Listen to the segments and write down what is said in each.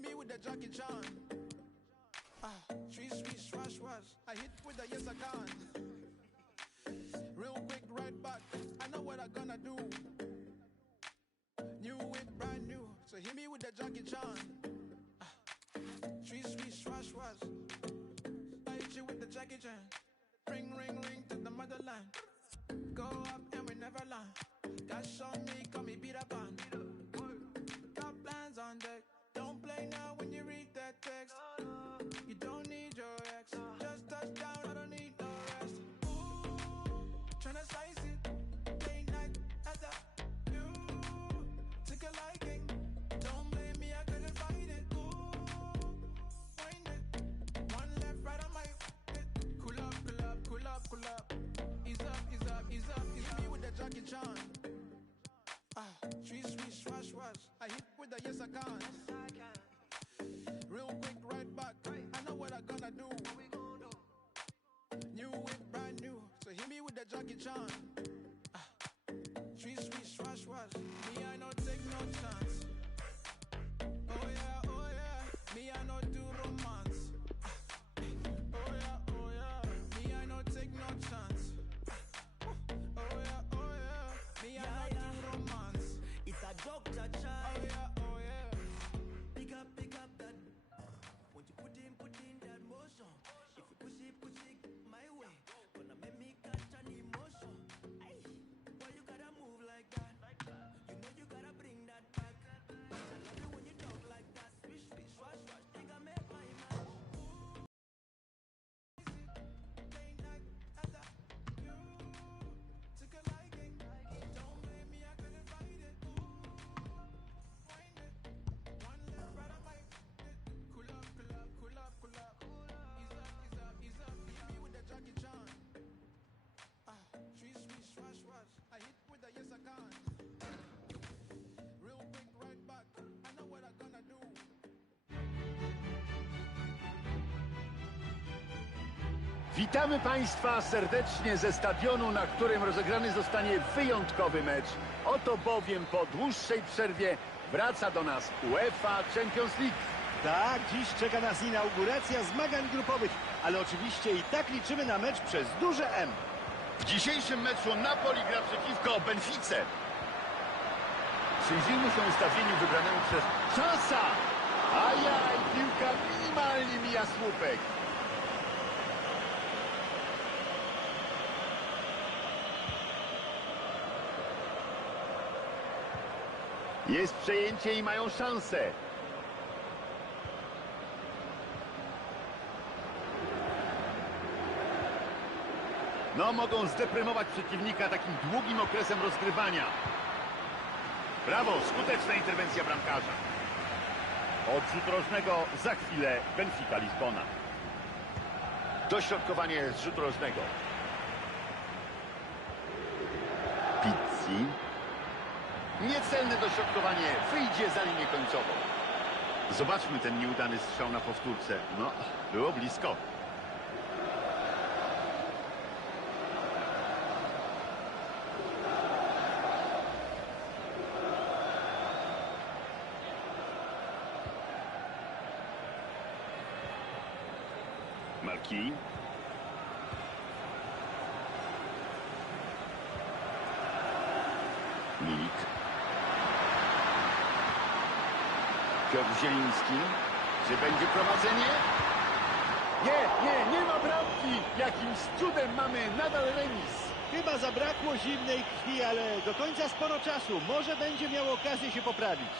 me with the Jackie Chan. Ah, swish, sweet, swash, swash. I hit with the yes, I can. Real quick, right back. I know what I'm gonna do. New whip, brand new. So hit me with the Jackie Chan. Ah, swish, sweet, swash, swash. I hit you with the Jackie Chan. Ring, ring, ring to the motherland. Go up and we never land. Cash on me, get John. Witamy Państwa serdecznie ze stadionu, na którym rozegrany zostanie wyjątkowy mecz. Oto bowiem po dłuższej przerwie wraca do nas UEFA Champions League. Tak, dziś czeka nas inauguracja zmagań grupowych, ale oczywiście i tak liczymy na mecz przez duże M. W dzisiejszym meczu Napoli gra przeciwko Benfice. Przyjrzyjmy się ustawieniu wybranemu przez Szansa! Ajaj, piłka minimalnie mija słupek. Jest przejęcie i mają szansę. No, mogą zdeprymować przeciwnika takim długim okresem rozgrywania. Brawo, skuteczna interwencja bramkarza. Odrzut rożnego za chwilę Benfica Lizbona. Dośrodkowanie z rzutu rożnego. Pizzi. Niecelne dośrodkowanie wyjdzie za linię końcową. Zobaczmy ten nieudany strzał na powtórce. No, było blisko. Marki. Milik. Piotr Zieliński. Czy będzie prowadzenie? Nie, nie, nie ma bramki! Jakimś cudem mamy nadal remis. Chyba zabrakło zimnej krwi, ale do końca sporo czasu. Może będzie miał okazję się poprawić.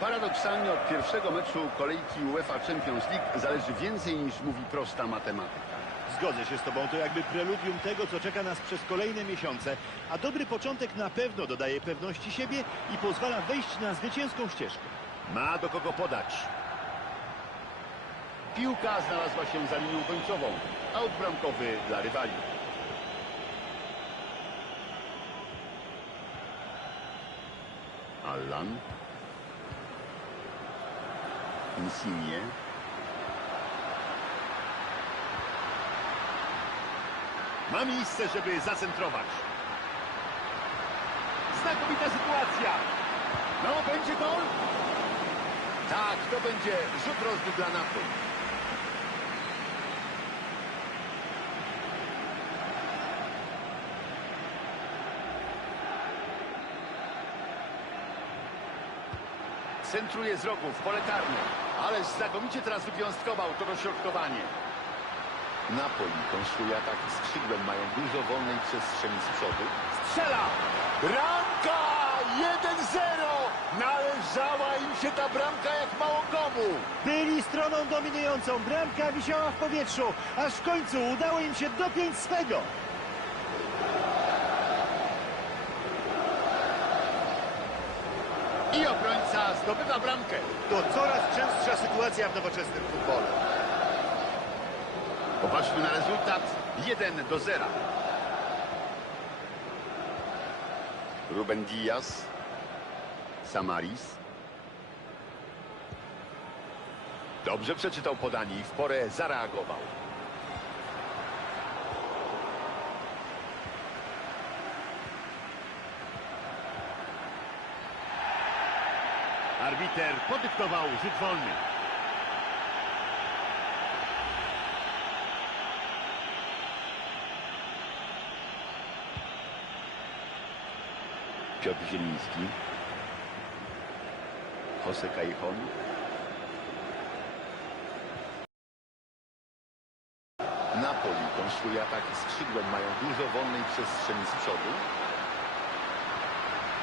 Paradoksalnie od pierwszego meczu kolejki UEFA Champions League zależy więcej niż mówi prosta matematyka. Zgodzę się z tobą, to jakby preludium tego, co czeka nas przez kolejne miesiące, a dobry początek na pewno dodaje pewności siebie i pozwala wejść na zwycięską ścieżkę. Ma do kogo podać. Piłka znalazła się za linią końcową. Aut bramkowy dla rywali. Allan. Insigne. Ma miejsce, żeby zacentrować. Znakomita sytuacja. No, będzie gol? Tak, to będzie rzut rożny dla Napoli. Centruje z rogu w pole karne. Ależ znakomicie teraz wypiąstkował to dośrodkowanie. Napoli konstruuje ataki skrzydłem, mają dużo wolnej przestrzeni z przodu. Strzela! Bramka! 1-0! Należała im się ta bramka jak mało komu. Byli stroną dominującą, bramka wisiała w powietrzu, aż w końcu udało im się dopiąć swego. I obrońca zdobywa bramkę. To coraz częstsza sytuacja w nowoczesnym futbolu. Popatrzmy na rezultat. 1 do 0. Ruben Diaz. Samaris. Dobrze przeczytał podanie i w porę zareagował. Arbiter podyktował rzut wolny. Piotr Zieliński. Jose Cajon. Napoli konstruuje ataki skrzydłem, mają dużo wolnej przestrzeni z przodu.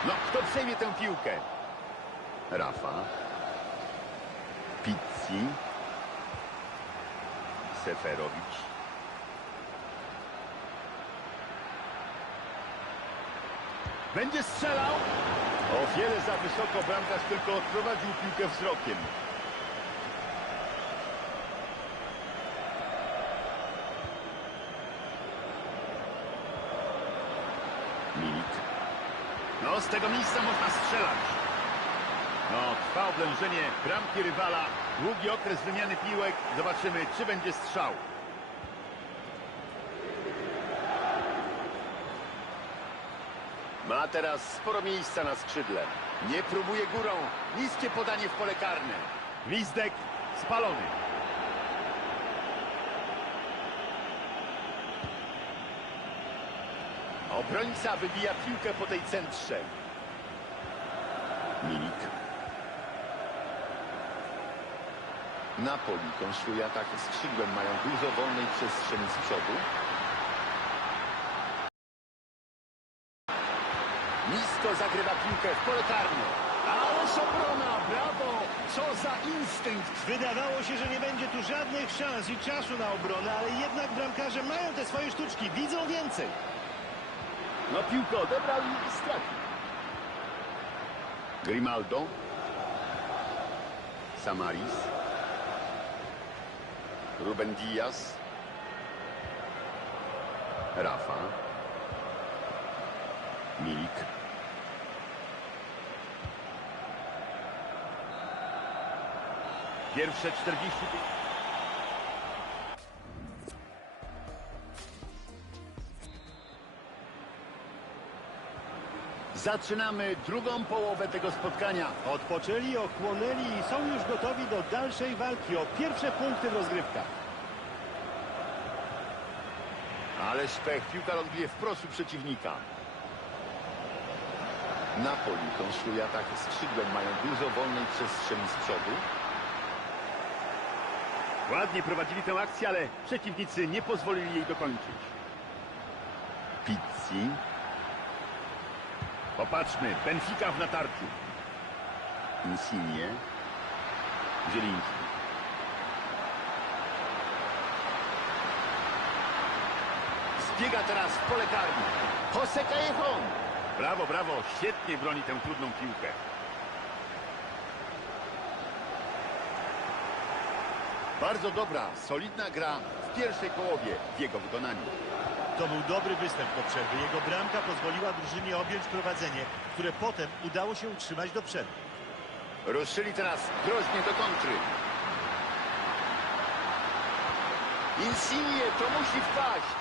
No, kto przejmie tę piłkę? Rafa. Pizzi. Seferowicz. Będzie strzelał. O wiele za wysoko bramkarz tylko odprowadził piłkę wzrokiem. Milik. No, z tego miejsca można strzelać. No, trwa oblężenie bramki rywala. Długi okres wymiany piłek. Zobaczymy, czy będzie strzał. Ma teraz sporo miejsca na skrzydle. Nie próbuje górą. Niskie podanie w pole karne. Gwizdek spalony. Obrońca wybija piłkę po tej centrze. Milik. Napoli konstruuje ataki skrzydłem. Mają dużo wolnej przestrzeni z przodu. Nisko zagrywa piłkę w pole karne. Ależ obrona, brawo! Co za instynkt! Wydawało się, że nie będzie tu żadnych szans i czasu na obronę, ale jednak bramkarze mają te swoje sztuczki, widzą więcej. No piłkę odebrał i stracił. Grimaldo. Samaris. Ruben Diaz. Rafa. Milik. Pierwsze 40 Zaczynamy drugą połowę tego spotkania. Odpoczęli, ochłonęli i są już gotowi do dalszej walki o pierwsze punkty w rozgrywkach. Ależ pech, piłka ląduje wprost u przeciwnika. Napoli konstruuje ataki skrzydłem, mają dużo wolnej przestrzeni z przodu. Ładnie prowadzili tę akcję, ale przeciwnicy nie pozwolili jej dokończyć. Pizzi. Popatrzmy, Benfica w natarciu. Insigne. Zieliński. Zbiega teraz w pole karne. Jose Callejon. Brawo, brawo. Świetnie broni tę trudną piłkę. Bardzo dobra, solidna gra w pierwszej połowie w jego wykonaniu. To był dobry występ do przerwy. Jego bramka pozwoliła drużynie objąć prowadzenie, które potem udało się utrzymać do przerwy. Ruszyli teraz groźnie do kontry. Insigne to musi wpaść.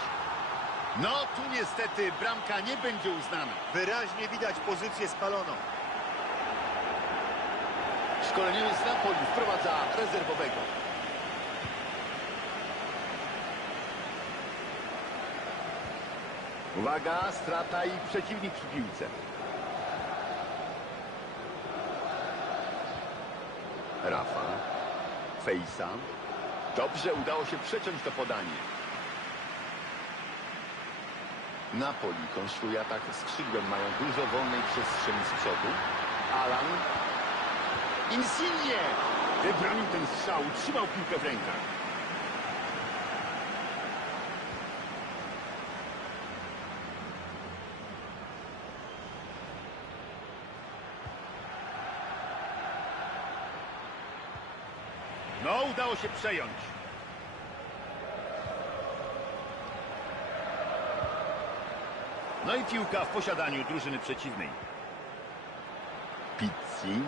No tu niestety bramka nie będzie uznana. Wyraźnie widać pozycję spaloną. Szkoleniowiec Napoli wprowadza rezerwowego. Uwaga, strata i przeciwnik przy piłce. Rafa, Fejsa. Dobrze udało się przeciąć to podanie. Napoli konstruuje atak skrzydłem, mają dużo wolnej przestrzeni z przodu. Alan. Insigne! Wybronił ten strzał, trzymał piłkę w rękach. Udało się przejąć. No i piłka w posiadaniu drużyny przeciwnej. Pizzi.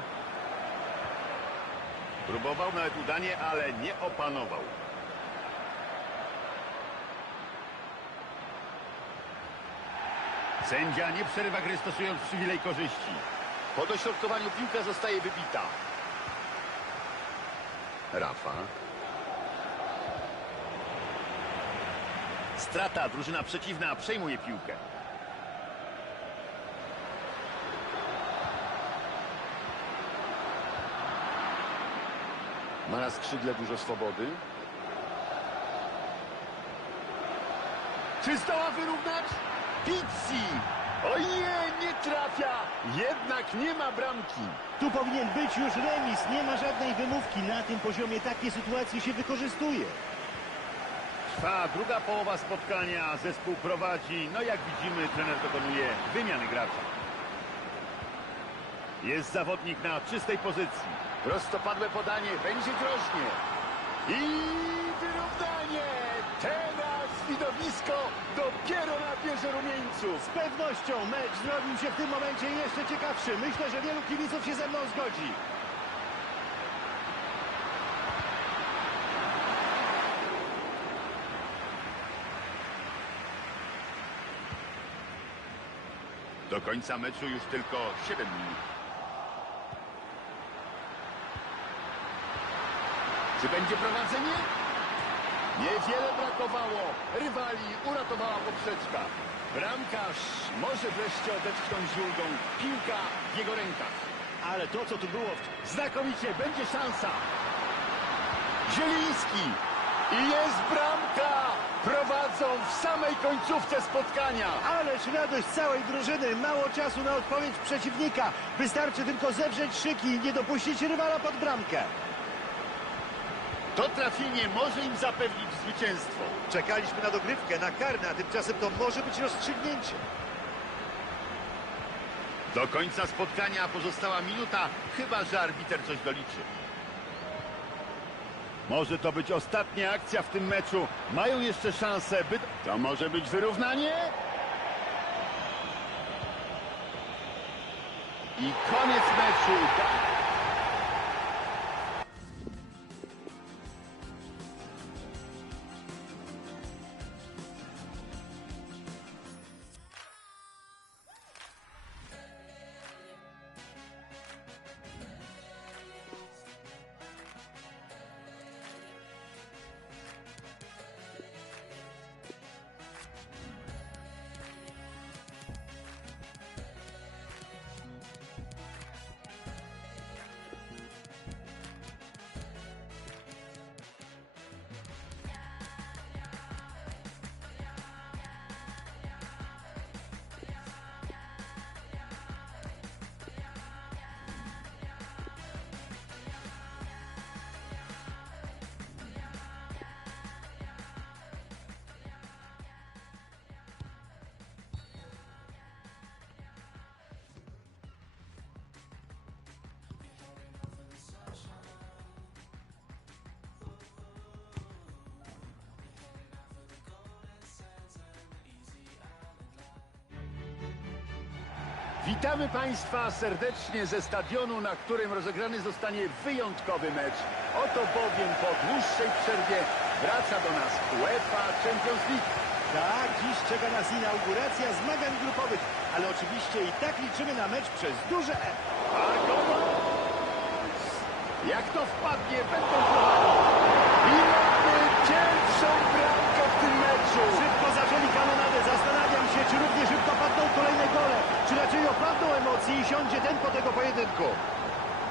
Próbował nawet udanie, ale nie opanował. Sędzia nie przerywa gry stosując przywilej korzyści. Po dośrodkowaniu piłka zostaje wybita. Rafa. Strata, drużyna przeciwna przejmuje piłkę. Ma na skrzydle dużo swobody. Czy zdoła wyrównać? Pizzi! O nie, nie trafia! Jednak nie ma bramki. Tu powinien być już remis, nie ma żadnej wymówki. Na tym poziomie takie sytuacje się wykorzystuje. Trwa druga połowa spotkania, zespół prowadzi. No jak widzimy, trener dokonuje wymiany gracza. Jest zawodnik na czystej pozycji. Prostopadłe podanie, będzie groźnie. I wyrównanie! Teraz widowisko dopiero nabierze rumieńców. Z pewnością mecz zrobił się w tym momencie jeszcze ciekawszy. Myślę, że wielu kibiców się ze mną zgodzi. Do końca meczu już tylko 7 minut. Czy będzie prowadzenie? Niewiele brakowało. Rywali uratowała poprzeczka. Bramkarz może wreszcie odetchnąć z ulgą. Piłka w jego rękach. Ale to, co tu było... Znakomicie, będzie szansa. Zieliński. I jest bramka. Prowadzą w samej końcówce spotkania. Ależ radość całej drużyny. Mało czasu na odpowiedź przeciwnika. Wystarczy tylko zewrzeć szyki i nie dopuścić rywala pod bramkę. To trafienie może im zapewnić zwycięstwo. Czekaliśmy na dogrywkę, na karne, a tymczasem to może być rozstrzygnięcie. Do końca spotkania pozostała minuta, chyba że arbiter coś doliczy. Może to być ostatnia akcja w tym meczu. Mają jeszcze szansę, by... To może być wyrównanie? I koniec meczu. Witamy Państwa serdecznie ze stadionu, na którym rozegrany zostanie wyjątkowy mecz. Oto bowiem po dłuższej przerwie wraca do nas UEFA Champions League. Tak, dziś czeka nas inauguracja zmagań grupowych, ale oczywiście i tak liczymy na mecz przez duże E. Jak to wpadnie, będą prowadzić. I mamy pierwszą bramkę w tym meczu. Szybko zaczęli kanonadę. Zastanawiam się, czy równie szybko padną kolejne gole. Czy raczej opadną emocje i siądzie tempo tego pojedynku.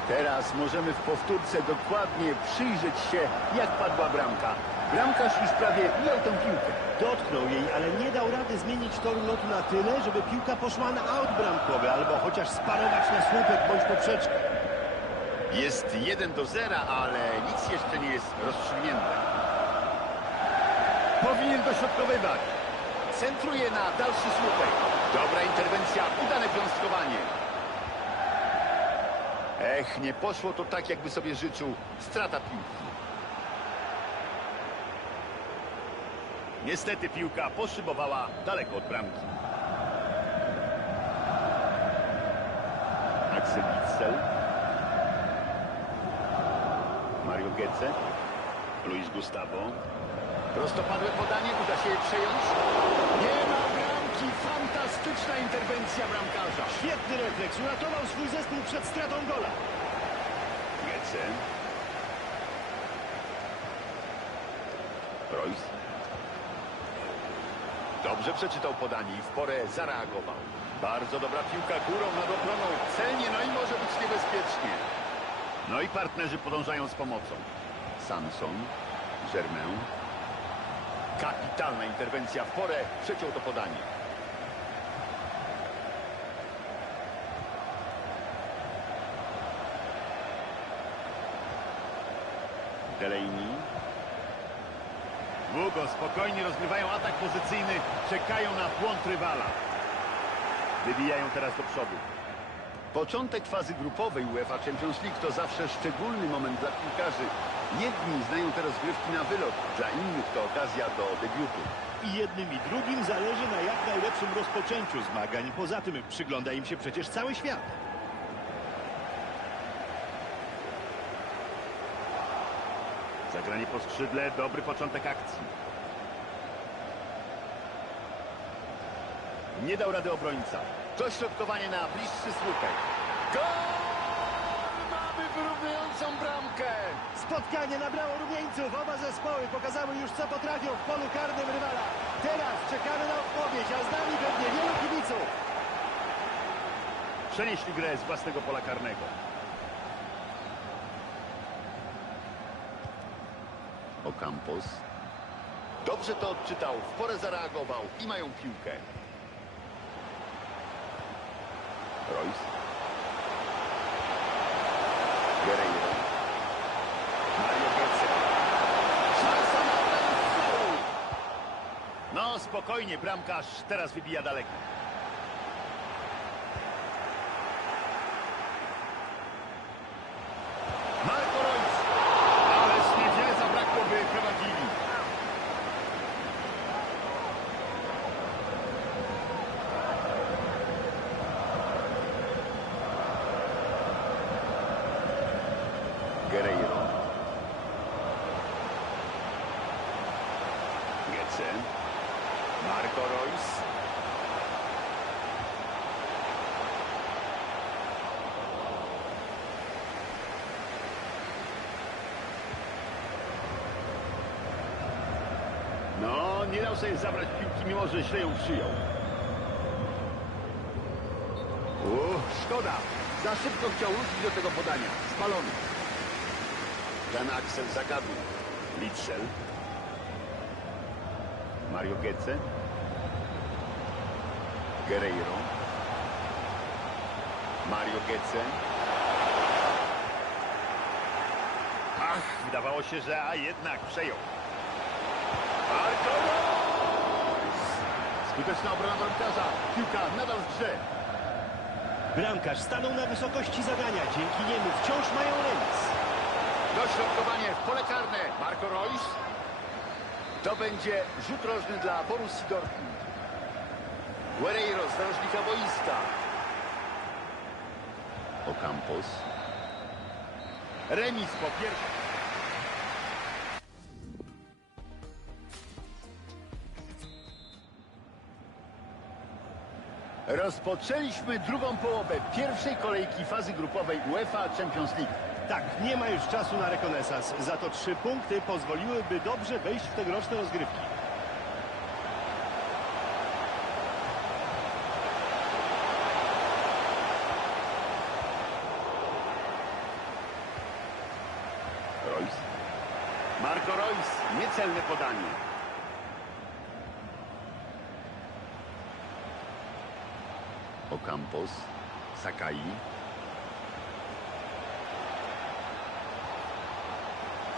Teraz możemy w powtórce dokładnie przyjrzeć się, jak padła bramka. Bramkarz już prawie miał tę piłkę. Dotknął jej, ale nie dał rady zmienić toru lotu na tyle, żeby piłka poszła na aut bramkowy albo chociaż sparować na słupek bądź poprzeczkę. Jest 1 do 0, ale nic jeszcze nie jest rozstrzygnięte. Powinien dośrodkowywać. Centruje na dalszy słupek. Dobra interwencja, udane piąstkowanie. Ech, nie poszło to tak, jakby sobie życzył. Strata piłki. Niestety piłka poszybowała daleko od bramki. Axel Witzel. Mario Goetze. Luis Gustavo. Prostopadłe podanie, uda się je przejąć. Nie ma bramki, fantastyczna interwencja bramkarza. Świetny refleks, uratował swój zespół przed stratą gola. Goetze. Royce. Dobrze przeczytał podanie i w porę zareagował. Bardzo dobra piłka górą nad obroną. Celnie, no i może być niebezpiecznie. No i partnerzy podążają z pomocą. Sanson, Germain. Kapitalna interwencja w porę. Przeciął to podanie. Delaney. Długo, spokojnie rozgrywają atak pozycyjny. Czekają na błąd rywala. Wybijają teraz do przodu. Początek fazy grupowej UEFA Champions League to zawsze szczególny moment dla piłkarzy. Jedni znają te rozgrywki na wylot, dla innych to okazja do debiutu. I jednym i drugim zależy na jak najlepszym rozpoczęciu zmagań. Poza tym przygląda im się przecież cały świat. Zagranie po skrzydle, dobry początek akcji. Nie dał rady obrońca. Dośrodkowanie na bliższy słupek. Gol! Mamy wyrównującą bramkę! Spotkanie nabrało rumieńców. Oba zespoły pokazały już, co potrafią w polu karnym rywala. Teraz czekamy na odpowiedź, a z nami pewnie wielu kibiców. Przenieśli grę z własnego pola karnego. Ocampos. Dobrze to odczytał, w porę zareagował i mają piłkę. Royce. Guerreiro. Mario Götze. Szansa na! No spokojnie, bramkarz teraz wybija daleko. Marco Reus. Ależ niewiele zabrakło, by prowadzili. Guerreiro. Goetze. Marco Reus. No, nie dał sobie zabrać piłki, mimo że źle ją przyjął. Uff, szkoda. Za szybko chciał wrócić do tego podania. Spalony. Ten Axel zagadł. Litzel. Mario Goetze. Guerreiro. Mario Goetze. Ach, wydawało się, że a jednak przejął. Reus! Skuteczna obrona bramkarza. Piłka nadal w grze. Bramkarz stanął na wysokości zadania. Dzięki niemu wciąż mają remis. Dośrodkowanie w pole karne. Marco Reus. To będzie rzut rożny dla Borussii Dortmund. Guerreiro z narożnika boiska. Ocampos. Remis po pierwszym. Rozpoczęliśmy drugą połowę pierwszej kolejki fazy grupowej UEFA Champions League. Tak, nie ma już czasu na rekonesans. Za to trzy punkty pozwoliłyby dobrze wejść w tegoroczne rozgrywki. Royce. Marco Royce, niecelne podanie. Ocampos, Sakai.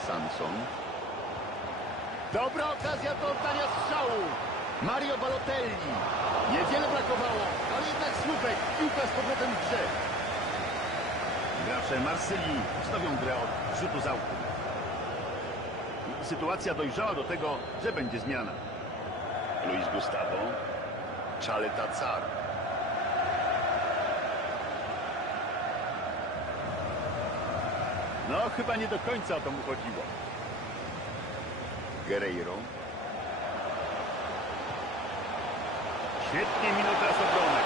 Sanson. Dobra okazja do oddania strzału. Mario Balotelli. Niewiele brakowało, ale jednak słupek. Piłka z powrotem w grze. Gracze Marsylii wznowią grę od rzutu z autu. Sytuacja dojrzała do tego, że będzie zmiana. Luis Gustavo, Chaleta Car. No, chyba nie do końca o to mu chodziło. Guerreiro. Świetnie minął teraz obronę.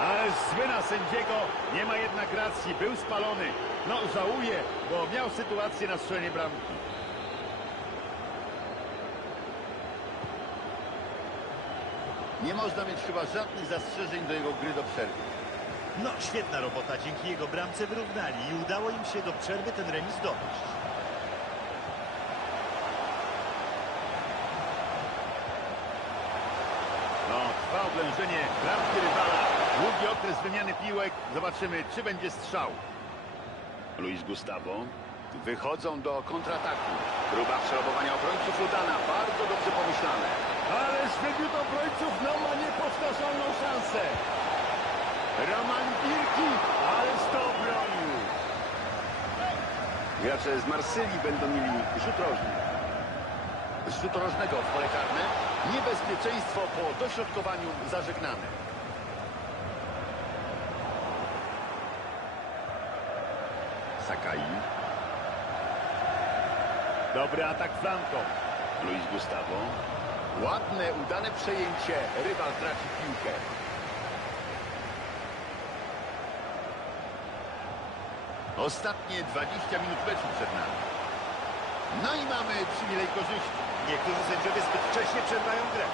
Ale zły na sędziego, nie ma jednak racji, był spalony. No, żałuje, bo miał sytuację na strzelenie bramki. Nie można mieć chyba żadnych zastrzeżeń do jego gry do przerwy. No, świetna robota. Dzięki jego bramce wyrównali i udało im się do przerwy ten remis zdobyć. No, trwa oblężenie bramki rywala. Długi okres wymiany piłek. Zobaczymy, czy będzie strzał. Luis Gustavo. Wychodzą do kontrataku. Próba przelobowania obrońców udana. Bardzo dobrze pomyślane. Ależ wybiód obrońców no ma niepowtarzalną szansę. Roman Birki, ależ to obronił. Gracze z Marsylii będą mieli rzut rożny. Z rzutu rożnego w pole karne niebezpieczeństwo po dośrodkowaniu zażegnane. Sakai. Dobry atak flanką. Luis Gustavo. Ładne, udane przejęcie. Rywal traci piłkę. Ostatnie 20 minut meczu przed nami. No i mamy przywilej korzyści. Niektórzy sędziowie zbyt wcześnie przerwają grę.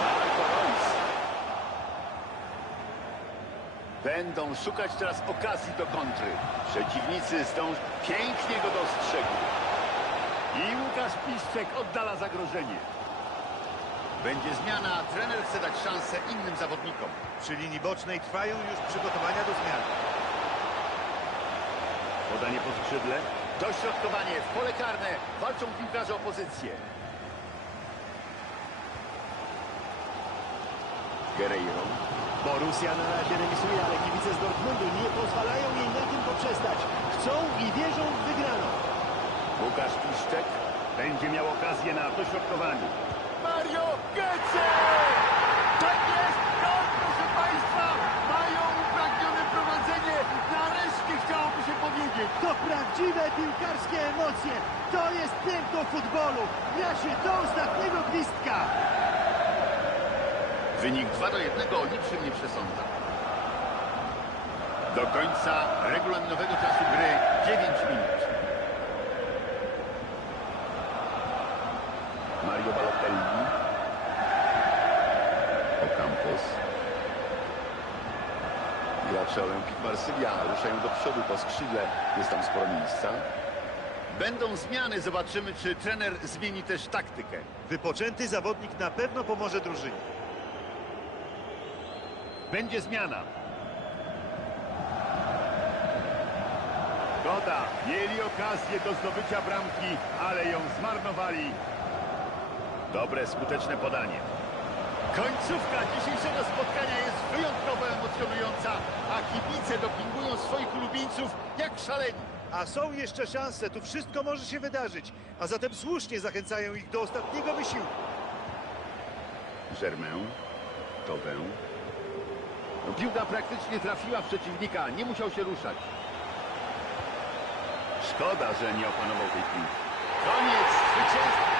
Marco Reus. Będą szukać teraz okazji do kontry. Przeciwnicy zdąż... Pięknie go dostrzegli. I Łukasz Piszczek oddala zagrożenie. Będzie zmiana. Trener chce dać szansę innym zawodnikom. Przy linii bocznej trwają już przygotowania do zmiany. Podanie po skrzydle. Dośrodkowanie w pole karne. Walczą piłkarze o pozycję. Guerreiro. Borussia na razie remisuje, ale kibice z Dortmundu nie pozwalają jej na tym poprzestać. Chcą i wierzą w wygraną. Łukasz Piszczek będzie miał okazję na dośrodkowanie. Mario Götze! Tak jest! Gol, proszę Państwa! Mają upragnione prowadzenie! Nareszcie chciałoby się powiedzieć! To prawdziwe emocje. To jest piękno futbolu. Gra się do ostatniego gwizdka. Wynik 2 do 1 o niczym nie przesądza. Do końca regulaminowego czasu gry 9 minut. Mario Balotelli. Ocampos. Gracze Olympique Marsylia ruszają do przodu po skrzydle. Jest tam sporo miejsca. Będą zmiany. Zobaczymy, czy trener zmieni też taktykę. Wypoczęty zawodnik na pewno pomoże drużynie. Będzie zmiana. Szkoda, mieli okazję do zdobycia bramki, ale ją zmarnowali. Dobre, skuteczne podanie. Końcówka dzisiejszego spotkania jest wyjątkowo emocjonująca, a kibice dopingują swoich ulubieńców jak szaleni. A są jeszcze szanse, tu wszystko może się wydarzyć. A zatem słusznie zachęcają ich do ostatniego wysiłku. Germain, Towę. No, piłka praktycznie trafiła w przeciwnika, nie musiał się ruszać. Szkoda, że nie opanował tej piłki. Koniec, zwycięstwo